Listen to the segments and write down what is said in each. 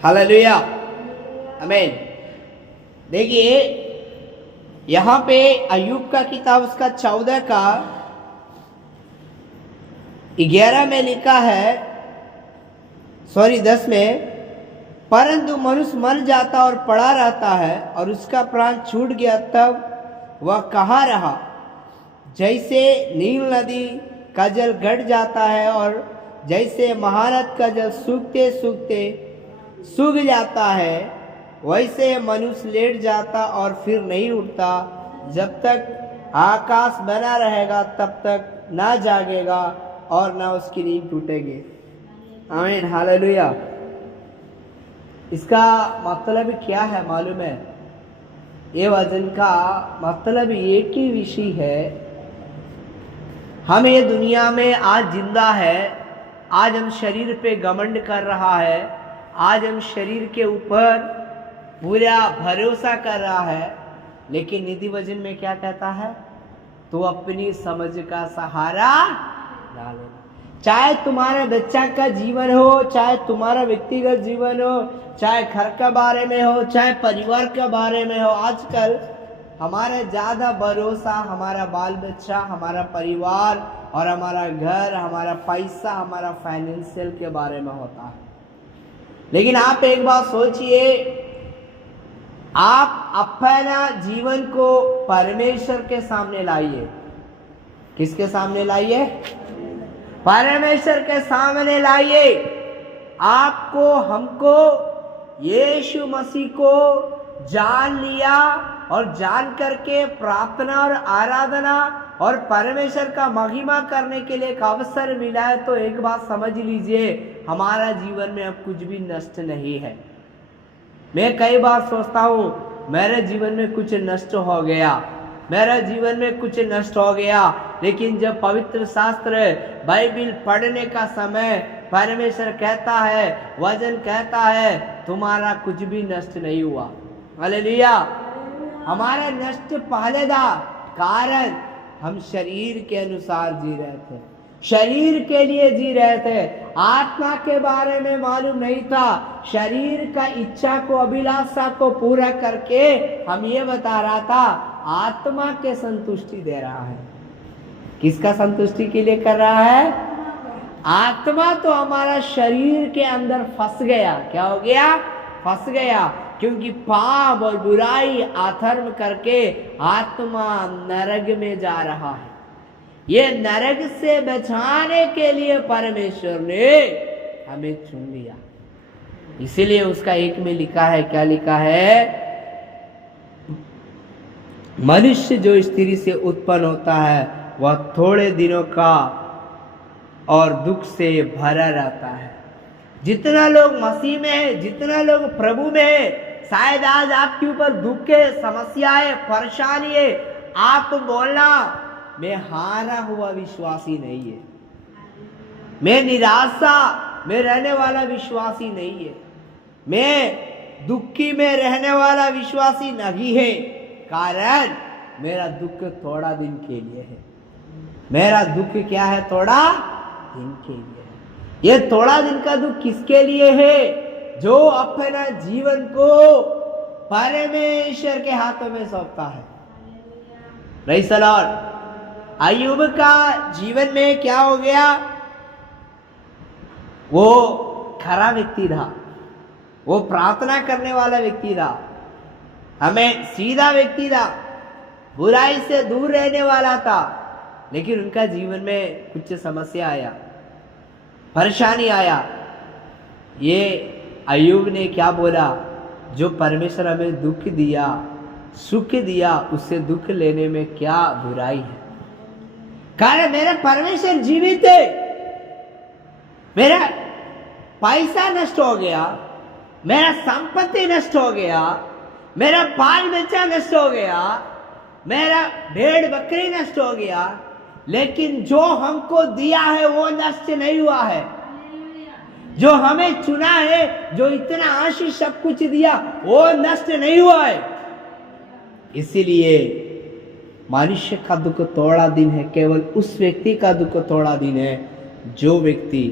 Hallelujah, आमीन। देखिए यहाँ पे अय्यूब का किताब उसका 14 का 11 में लिखा है, 10 में, परंतु मनुष्य मर जाता और पड़ा रहता है और उसका प्राण छूट गया तब वह कहाँ रहा। जैसे नील नदी का जल घट जाता है और जैसे महानद का जल सूखते सूखते सूख जाता है, वैसे मनुष्य लेट जाता और फिर नहीं उठता। जब तक आकाश बना रहेगा तब तक ना जागेगा और ना उसकी नींद टूटेगी। आमीन, हालेलुया। इसका मतलब क्या है मालूम है? ये वचन का मतलब एक ही विषय है, हम ये दुनिया में आज जिंदा है, आज हम शरीर पे घमंड कर रहा है, आज हम शरीर के ऊपर पूरा भरोसा कर रहा है, लेकिन निधि वचन में क्या कहता है? तो अपनी समझ का सहारा ना लेना। चाहे तुम्हारे बच्चा का जीवन हो, चाहे तुम्हारा व्यक्तिगत जीवन हो, चाहे घर के बारे में हो, चाहे परिवार के बारे में हो, आजकल हमारा ज्यादा भरोसा हमारा बाल बच्चा, हमारा परिवार और हमारा घर, हमारा पैसा, हमारा फाइनेंशियल के बारे में होता है। लेकिन आप एक बात सोचिए, आप अपना जीवन को परमेश्वर के सामने लाइए। किसके सामने लाइए? परमेश्वर के सामने लाइए। आपको, हमको यीशु मसीह को जान लिया और जान करके प्रार्थना और आराधना और परमेश्वर का महिमा करने के लिए एक अवसर मिला है, तो एक बात समझ लीजिए, हमारा जीवन में अब कुछ भी नष्ट नहीं है। मैं कई बार सोचता हूँ मेरे जीवन में कुछ नष्ट हो गया, मेरे जीवन में कुछ नष्ट हो गया, लेकिन जब पवित्र शास्त्र बाइबिल पढ़ने का समय परमेश्वर कहता है, वचन कहता है, तुम्हारा कुछ भी नष्ट नहीं हुआ। हालेलुया। हमारा नष्ट पहले था, कारण हम शरीर के अनुसार जी रहे थे, शरीर के लिए जी रहे थे, आत्मा के बारे में मालूम नहीं था। शरीर का इच्छा को, अभिलाषा को पूरा करके हम ये बता रहा था आत्मा के संतुष्टि दे रहा है। किसका संतुष्टि के लिए कर रहा है? आत्मा तो हमारा शरीर के अंदर फंस गया। क्या हो गया? फंस गया, क्योंकि पाप और बुराई अधर्म करके आत्मा नरक में जा रहा है। ये नरक से बचाने के लिए परमेश्वर ने हमें चुन लिया। इसीलिए उसका एक में लिखा है, क्या लिखा है? मनुष्य जो स्त्री से उत्पन्न होता है वह थोड़े दिनों का और दुख से भरा रहता है। जितना लोग मसीह में है, जितना लोग प्रभु में है, शायद आज आपके ऊपर दुख है, समस्याएं, परेशानी है, आप बोलना मैं हारा हुआ विश्वासी नहीं है, मैं निराशा में रहने वाला विश्वासी नहीं है, मैं दुखी में रहने वाला विश्वासी नहीं है, कारण मेरा दुख थोड़ा दिन के लिए है। मेरा दुख क्या है? थोड़ा दिन के लिए है। ये थोड़ा दिन का दुख किसके लिए है? जो अपना जीवन को परमेश्वर के हाथों में सौंपता है। Praise the Lord. अय्यूब का जीवन में क्या हो गया? वो खरा व्यक्ति था, वो प्रार्थना करने वाला व्यक्ति था, हमें सीधा व्यक्ति था, बुराई से दूर रहने वाला था, लेकिन उनका जीवन में कुछ समस्या आया, परेशानी आया। ये अय्यूब ने क्या बोला? जो परमेश्वर हमें दुख दिया, सुख दिया, उससे दुख लेने में क्या बुराई है? कारण मेरा परमेश्वर जीवित है, मेरा पैसा नष्ट हो गया, मेरा संपत्ति नष्ट हो गया, मेरा बाल बच्चा नष्ट हो गया, मेरा भेड़ बकरी नष्ट हो गया, लेकिन जो हमको दिया है वो नष्ट नहीं हुआ है। जो हमें चुना है, जो इतना आशीष सब कुछ दिया, वो नष्ट नहीं हुआ है। इसीलिए मनुष्य का दुख थोड़ा दिन है, केवल उस व्यक्ति का दुख थोड़ा दिन है जो व्यक्ति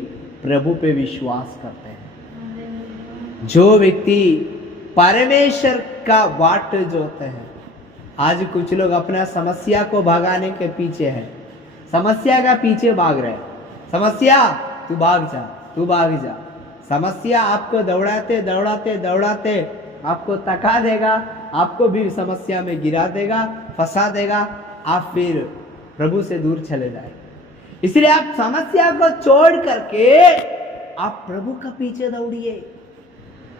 प्रभु पे विश्वास करते हैं, जो व्यक्ति परमेश्वर का बाट जोते हैं। आज कुछ लोग अपना समस्या को भगाने के पीछे हैं, समस्या का पीछे भाग रहे हैं। समस्या तू भाग जा, तू भाग जा। समस्या आपको दौड़ाते दौड़ाते दौड़ाते आपको थका देगा, आपको भी समस्या में गिरा देगा, फंसा देगा, आप फिर प्रभु से दूर चले जाए। इसलिए आप समस्या को छोड़ करके आप प्रभु का पीछे दौड़िए,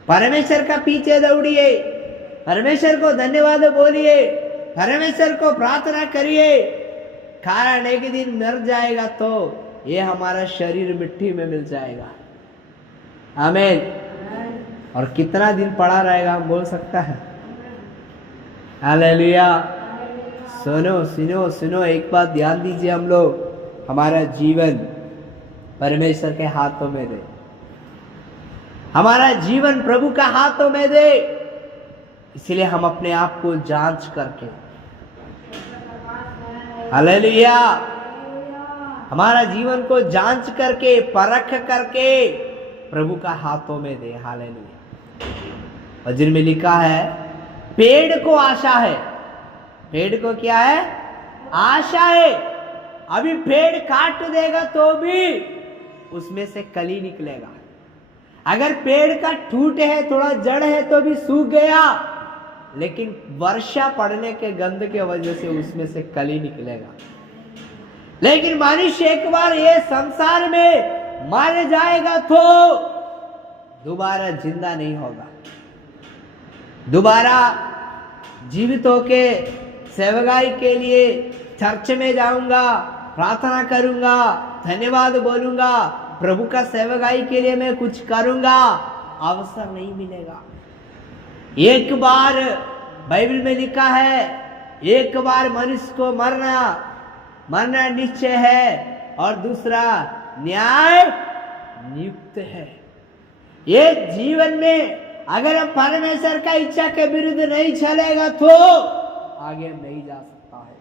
परमेश्वर का पीछे दौड़िए, परमेश्वर को धन्यवाद बोलिए, परमेश्वर को प्रार्थना करिए। कारण एक दिन मर जाएगा तो ये हमारा शरीर मिट्टी में मिल जाएगा। आमीन। और कितना दिन पड़ा रहेगा हम बोल सकता है। हालेलुया। सुनो सुनो सुनो, एक बात ध्यान दीजिए, हम लोग हमारा जीवन परमेश्वर के हाथों में दे, हमारा जीवन प्रभु का हाथों में दे। इसलिए हम अपने आप को जांच करके, हालेलुया, हमारा जीवन को जांच करके परख करके प्रभु का हाथों में दे। हालेलुया। वचन में लिखा है पेड़ को आशा है, पेड़ को क्या है? आशा है। अभी पेड़ काट देगा तो भी उसमें से कली निकलेगा। अगर पेड़ का ठूट है, थोड़ा जड़ है तो भी सूख गया, लेकिन वर्षा पड़ने के गंध के वजह से उसमें से कली निकलेगा। लेकिन मनुष्य एक बार ये संसार में मर जाएगा तो दोबारा जिंदा नहीं होगा। दोबारा जीवित होके सेवकाई के लिए चर्च में जाऊंगा, प्रार्थना करूंगा, धन्यवाद बोलूंगा, प्रभु का सेवकाई के लिए मैं कुछ करूंगा, अवसर नहीं मिलेगा। एक बार बाइबल में लिखा है, एक बार मनुष्य को मरना निश्चय है और दूसरा न्याय नियुक्त है। ये जीवन में अगर हम परमेश्वर का इच्छा के विरुद्ध नहीं चलेगा तो आगे नहीं जा सकता है।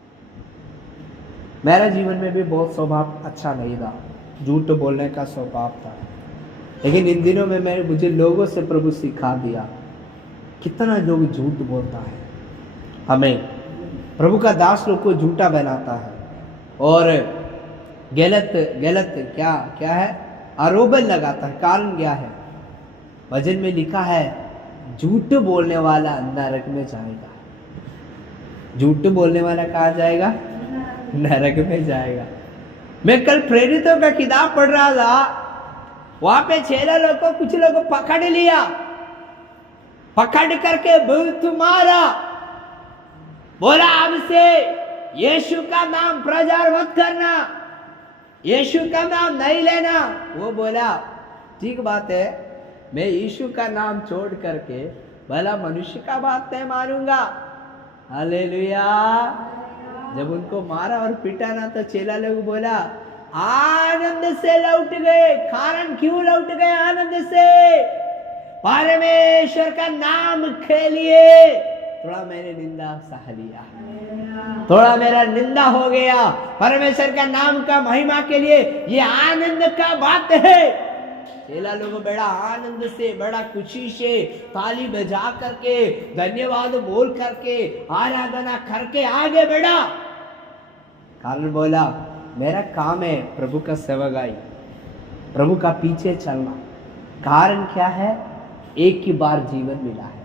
मेरा जीवन में भी बहुत स्वभाव अच्छा नहीं था, झूठ बोलने का स्वभाव था, लेकिन इन दिनों में मुझे लोगों से प्रभु सिखा दिया। कितना लोग झूठ बोलता है, हमें प्रभु का दास लोग को झूठा बनाता है और गलत क्या है आरोपण लगाता है। कारण क्या है? वचन में लिखा है झूठ बोलने वाला नरक में जाएगा। झूठ बोलने वाला कहाँ जाएगा? नरक में जाएगा। मैं कल प्रेरितों का किताब पढ़ रहा था, वहां पे चेला लोग को कुछ लोगों को पकड़ लिया, पकड़ करके बहुत मारा, बोला हमसे यीशु का नाम प्रचार मत करना, यीशु का नाम नहीं लेना। वो बोला ठीक बात है, मैं यीशु का नाम छोड़ करके भला मनुष्य का बात नहीं मानूंगा। हालेलुया। जब उनको मारा और पिटा ना तो चेला लोग बोला आनंद से लौट गए। कारण क्यों लौट गए आनंद से? परमेश्वर का नाम खेलिए। थोड़ा मैंने निंदा सह लिया, थोड़ा मेरा निंदा हो गया, परमेश्वर का नाम का महिमा के लिए ये आनंद का बात है। चेला लोग बड़ा आनंद से, बड़ा खुशी से ताली बजा करके, धन्यवाद बोल करके, आराधना करके आगे बढ़ा। कारण बोला मेरा काम है प्रभु का सेवकाई, प्रभु का पीछे चलना। कारण क्या है? एक ही बार जीवन मिला है।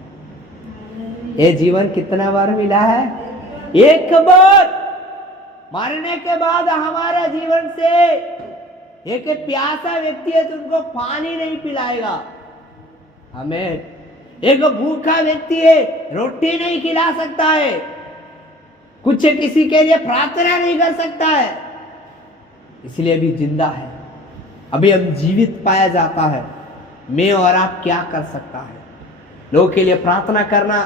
ये जीवन कितना बार मिला है? एक बार। मरने के बाद हमारा जीवन से एक प्यासा व्यक्ति है तो उनको पानी नहीं पिलाएगा, हमें एक भूखा व्यक्ति है रोटी नहीं खिला सकता है, कुछ किसी के लिए प्रार्थना नहीं कर सकता है। इसलिए अभी जिंदा है, अभी हम जीवित पाया जाता है। मैं और आप क्या कर सकता है? लोगों के लिए प्रार्थना करना,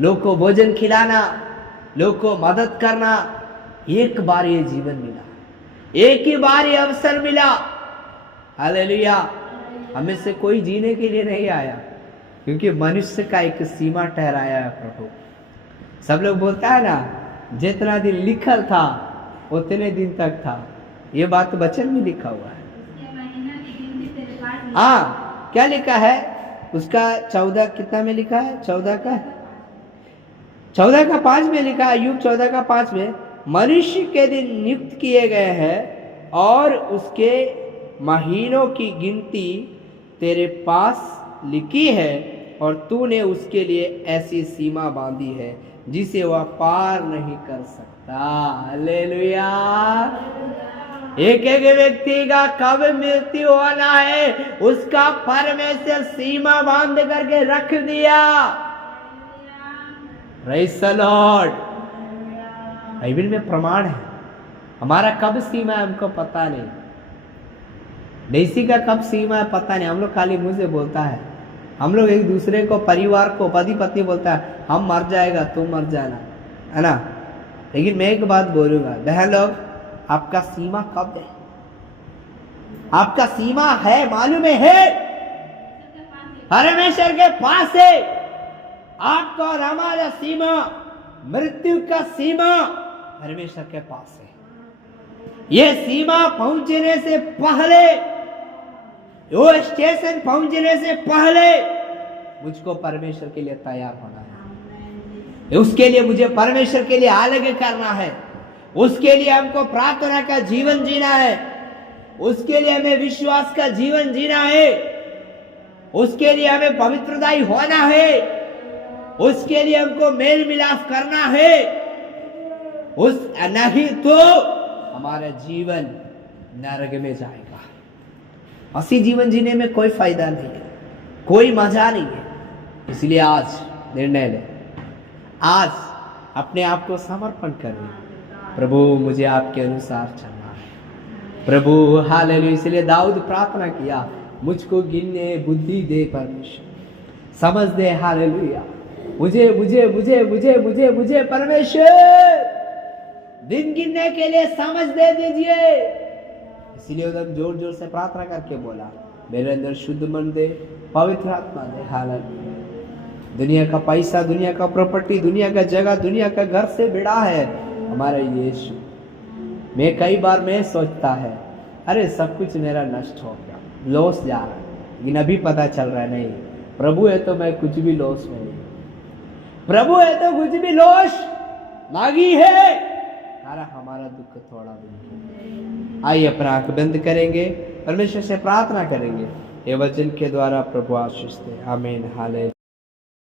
लोग को भोजन खिलाना, लोग को मदद करना। एक बार ये जीवन मिला, एक ही बार ये अवसर मिला। हालेलुया। हमें से कोई जीने के लिए नहीं आया, क्योंकि मनुष्य का एक सीमा ठहराया है प्रभु। सब लोग बोलता है ना, जितना दिन लिखल था उतने दिन तक था। ये बात वचन में लिखा हुआ है। हाँ, क्या लिखा है? उसका 14 कितना में लिखा है? 14 का 5 में लिखा है, अय्यूब 14 का 5 में, मनुष्य के दिन नियुक्त किए गए हैं और उसके महीनों की गिनती तेरे पास लिखी है और तूने उसके लिए ऐसी सीमा बांधी है जिसे वह पार नहीं कर सकता। हालेलुया। एक एक व्यक्ति का कब मृत्यु होना है उसका परमेश्वर सीमा बांध करके रख दिया। Praise the Lord. बाइबल में प्रमाण है, हमारा कब सीमा है हमको पता नहीं, डेसी का कब सीमा है पता नहीं। हम लोग खाली मुंह से बोलता है, हम लोग एक दूसरे को, परिवार को, पति पत्नी बोलता है हम मर जाएगा तुम मर जाना, है ना। लेकिन मैं एक बात बोलूंगा बहन लोग, आपका सीमा कब है? आपका सीमा है मालूम है? परमेश्वर के पास है। आपका और हमारा सीमा, मृत्यु का सीमा परमेश्वर के पास है। ये सीमा पहुंचने से पहले, वो स्टेशन पहुंचने से पहले मुझको परमेश्वर के लिए तैयार होना है। उसके लिए मुझे परमेश्वर के लिए अलग करना है। उसके लिए हमको प्रार्थना का जीवन जीना है। उसके लिए हमें विश्वास का जीवन जीना है। उसके लिए हमें पवित्रताई होना है। उसके लिए हमको मेल मिलाप करना है। नहीं तो हमारा जीवन नरक में जाएगा। असली जीवन जीने में कोई फायदा नहीं है, कोई मजा नहीं है। इसलिए आज निर्णय ले, आज अपने आप को समर्पण करें। प्रभु मुझे आपके अनुसार चलना है प्रभु। हालेलुया। इसलिए दाऊद प्रार्थना किया, मुझको गिनने बुद्धि दे परमेश्वर, समझ दे। हालेलुया। मुझे मुझे मुझे मुझे मुझे मुझे परमेश्वर दिन गिनने के लिए समझ दे दीजिए। इसलिए उधर जोर जोर से प्रार्थना करके बोला, मेरे अंदर शुद्ध मन दे, पवित्र आत्मा दे। हालेलुया। दुनिया का पैसा, दुनिया का प्रॉपर्टी, दुनिया का जगह, दुनिया का घर से बिड़ा है हमारा यीशु। मैं कई बार मैं सोचता है अरे सब कुछ मेरा नष्ट हो गया, लॉस जा रहा है। लेकिन अभी पता चल रहा है नहीं, प्रभु है तो मैं कुछ भी लॉस में नहीं, प्रभु है तो कुछ भी लॉस नहीं है। अरे हमारा दुख थोड़ा भी। आइए अपना आंख बंद करेंगे, परमेश्वर से प्रार्थना करेंगे। ये वचन के द्वारा प्रभु आशीष दे। आमीन। हालेलुया।